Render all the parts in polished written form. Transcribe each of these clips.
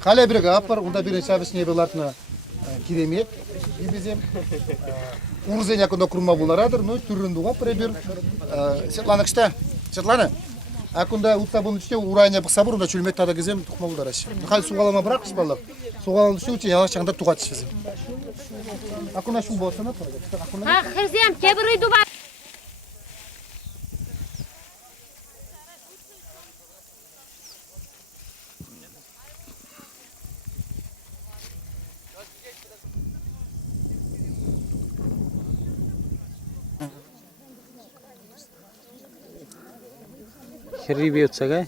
Kale bir kapar, onda bir çavis ne belartına kiremet. Bizim Urzen yakında kurma bularadır. No türünde var bir Setlanık işte. Setlana. Akunda utta bunun işte urayına baksa burada çülmek tada gezem tukma bularaş. Hal suğalama bırakmış balık. Suğalanı şu için yavaş çanda tukaç bizim. Akunda şu bolsana para. Ha, hırzem kebri duba. Херри бьется, да?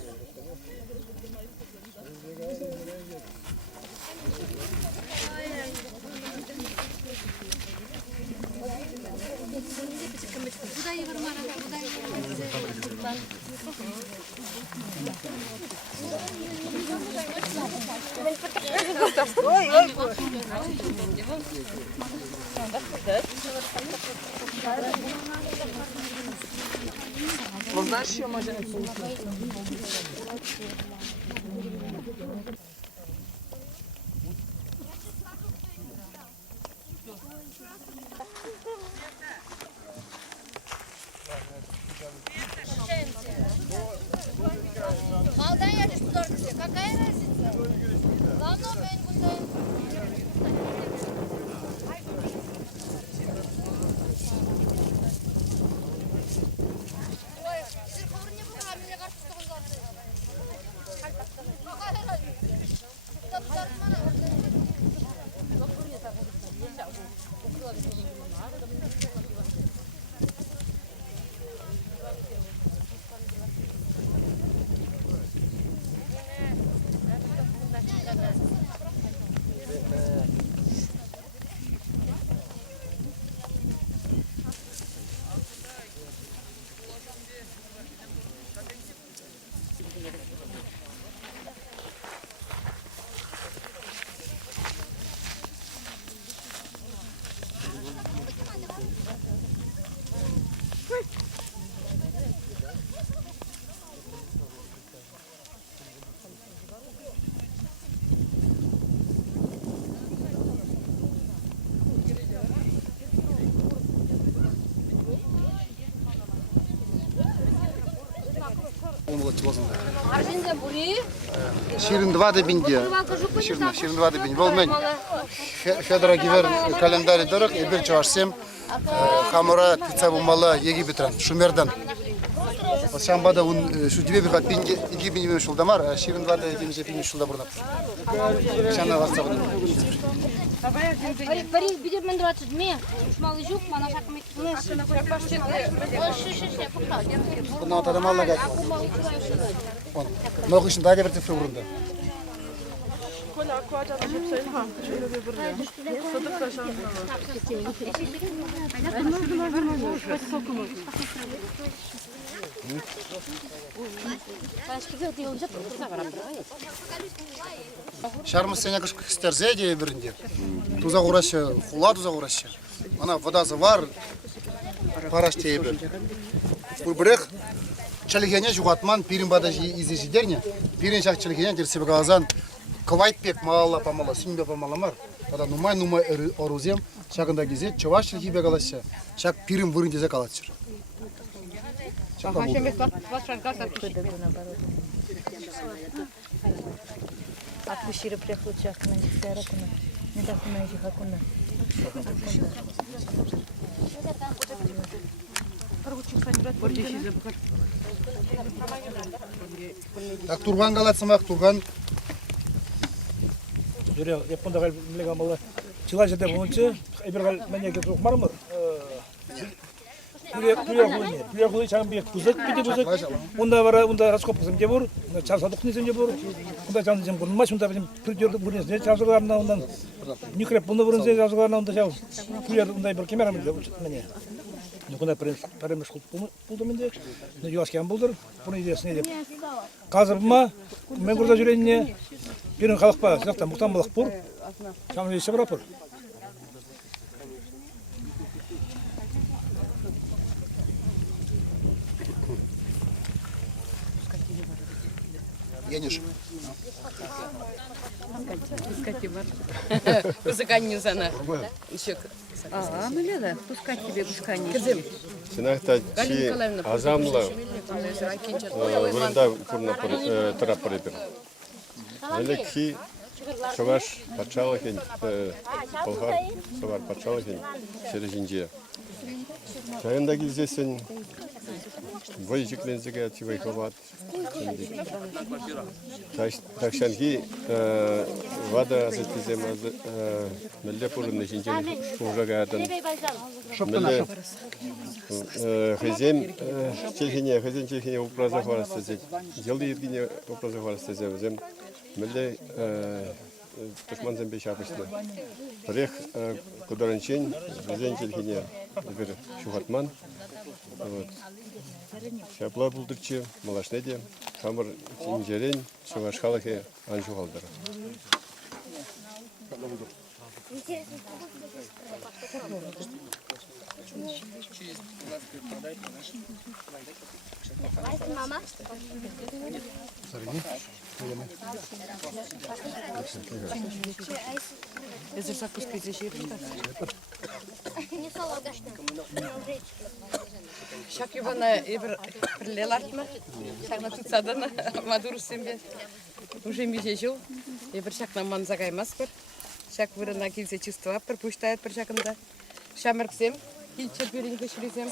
Maldan yarış tutardısı. Какая разница? Ладно, ben buradayım. Ой, сир коворне bu hamile karşı tutuğun Arjin'de burayı. Şirin dva da bindi. Şirin dva da bindi. Volmen. Fedora giver kalendari doruk bir çarşım. Hamura pizza bulmalı yegi bitiren. Şumerden. Şambada şu dibe bir kat 2000 şulda var. Şirin dva da 2000 şulda burada. Şana varsa burada. Пари биде мен 20 ме. Шмалы жук, мана шакмет. Bundan atalım Allah gel. Ne kışın daha bir tıfır burada. Şarmız sene kış isterse diye birinde. Tuza uğraşı, hula tuza uğraşı. Ana vodası var. Paraş diye bir. Bu bırak. Çalışanya jugatman pirin badajı izleyicilerine. Pirin şak çalışanya dersi bagazan. Kavayt pek mağala pamala, simbe pamala var. Tada numay oruzem. Şakında gizet, çavaş çilki begalaşça. Şak pirin vurun ceze kalatçır. Atmışırı prefluçu hakkında, ciktara hakkında. Ne de hakkında, yiyecek hakkında. Так турган галатсымак турган. Жюре, Японда гал милеген бала. Чила жерде болчу, эбир гал менеге тукмармы? Пүле кулы чагын бек бузат биде бузат. Унда бара, унда раскоп кызым же бор, чар садык несем же бор. Унда жан жем курмаш, унда bizim pürjörдү бурнесне чарсыгарына ундан нükреп буны бурнесне чарсыгарына унда жау. Пүлер ундай бир кемерам мене. Нукунда паремеш булду менде. Юашкан булдур. Буну идесине деп. Казыр бума мен курда жүрөнүне бирин калыкпа, жакта муктан балык бур. Чамы еше барапыр. Яниш. Пускай бар. Пускай sana. Еще. Ага, миле да. Пускай тебе пускай. Кызым. Синахта чи азамла вырында курна тарап барыпыр. Эле ки чогаш патшалыгын болгар согар патшалыгын сережинже. Жайында кездесен войжиклензеге тивайховат. Такшанги вада азетизем мелле пурны шинже ужагадан. Мелле хозяин Чехине управление хвастает. Делает Евгения управление хвастает. Зем мелле тушман зем бешапочно. Рех кударанчень хозяин Чехине бер шухатман. Вот. Шапла булдырчы малашнеде камыр инжерен шугашхалахе анжугалдар. Мама. Если закуска здесь Не солодочно. Şak yuvana birler artma. Şakla tutsadan maduru sembe. Уже мижежу. Bir şakla manza kaymaz bir. Şak vuruna kilse чувства bir puştayet bir şakında. Şamarksem kilçe birin geçirizem.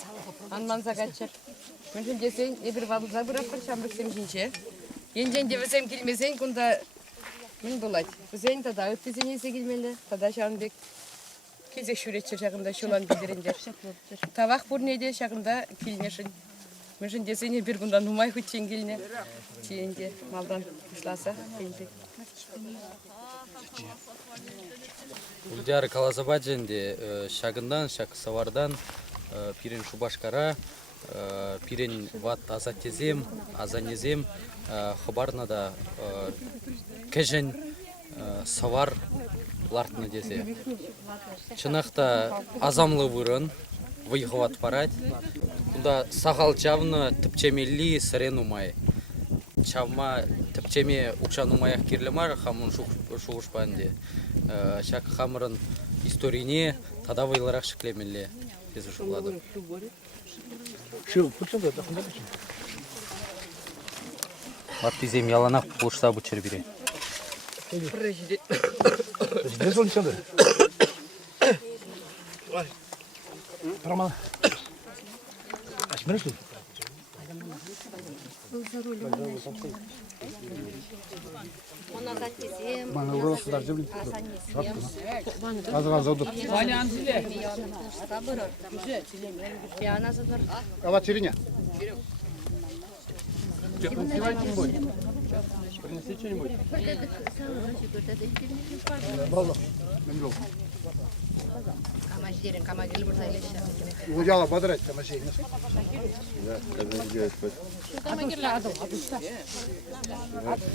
An manza kaçar. Mümkün desen bir valıza bırak bir şamarksem jinçe. Yenjen devesem kilmesen kunda min bulayt. Bizen tada ötüzenese kilmeli. Tada şanbek. Кезек шүретші жағында шулан білдіріндер. Тавақ бұрнеде жағында келінешін. Мүшін десене бір күндан ұмай хүтчен келіне. Тиенде малдан ұшласа. Улдяр Калазабадженде шагындан, шак савардан, пирен шубашкара, пирен ват азатезем, азанезем, хабарнада кежен савар лартны десе. Чынақта азамлы вырын, выйғыват парад. Кунда сағал чавны тіпчемелі сырен умай. Чавма тіпчеме ұқшан умаяқ керлімар, хамын шуғышпанде. Шак хамырын историне тада вайларақ шіклемелі. Тезі шуғлады. Артизем яланақ бұлышса бұчыр бере. Ne sorun içinde? Tamam. Açmıyoruz mu? Bana uğraştılar cebim. Az oldu. Ava çirinya. Принеси что-нибудь. Угодяла бодрать, камашей.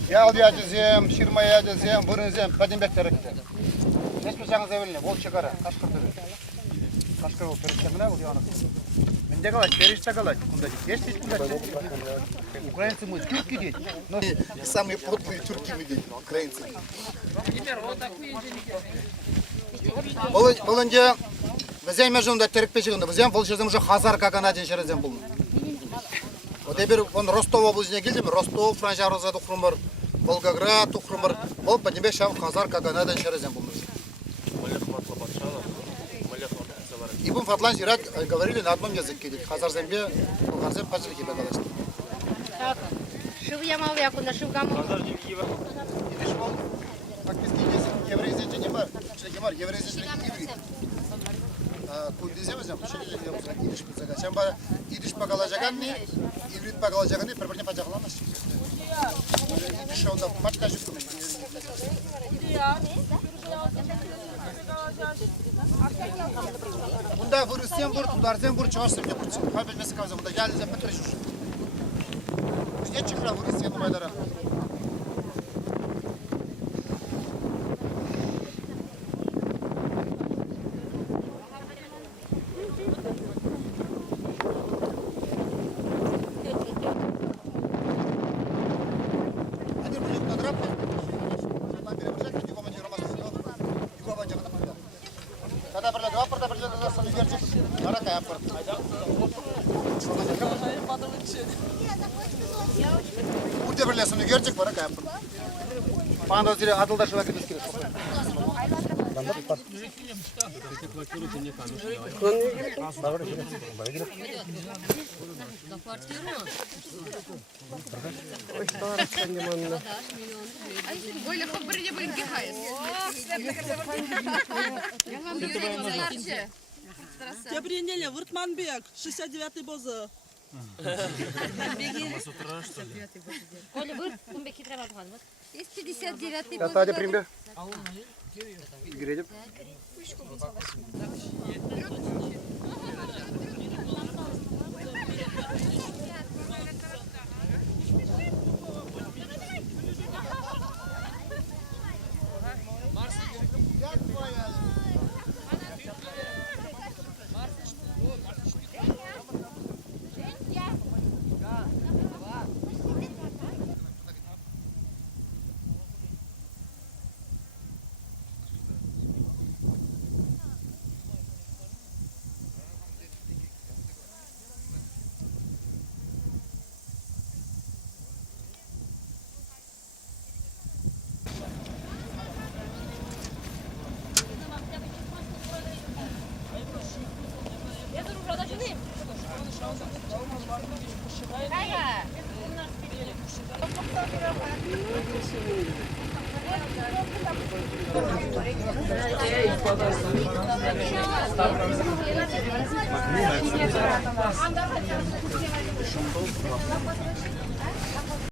Я алдиядезем, ширмаядезем, бұрынзем, бәденбек тәректі. Еспесаңыз әвеліне, ол шекара, қашқырды. Қашқыр ол переште мына, ол яғына. Менде қалайды, переште қалайды. Украинцы мы тюрки дети. Самые подлые тюрки мы дети, украинцы. Болынде, бізен межінде терекпе шығынды, бізен бұл жерден уже Хазар қағана ден жерден бұл. Оде бір, он Ростов облысына келдім, Ростов, Франжарыза тұқырым бар, Волгоград тұқырым бар, ол бәденбек шам Хазар қағана ден жерден бұл. Ибн Фатлан Зират говорили на одном языке, Хазар зембе, Волгар зембе, Пачелики бегалашты. Шив ямал якуда, шив гамал. Фактически еврей зечени бар, шеки бар, еврей зечени иврит. Кулдизем өзем, шеки идиш пицага. Чем бар идиш пагалажаганни, иврит пагалажаганни, бір-біріне пачақаламаш. Идиш онда пачка жүктім. Bunda vurursan vur, tutarsan vur, çağırsın diye vursun. Kalp etmesi kavza, bunda geldiğinizde petre şuş. İşte çıkıra vurursan numaylara. Hadi bunu yukarı Burada bir yerde sana gelecek. Baraka yapar. Burada bir lesonu gelecek baraka yapar. Panda zire adıldaşı vakit iskire. Böyle haberi böyle gihayız. Габриэля, Вуртманбек, 69-й бозы. Оля, вы кумбеки треба бган. Есть 59-й Я Тадя пример. Гредим.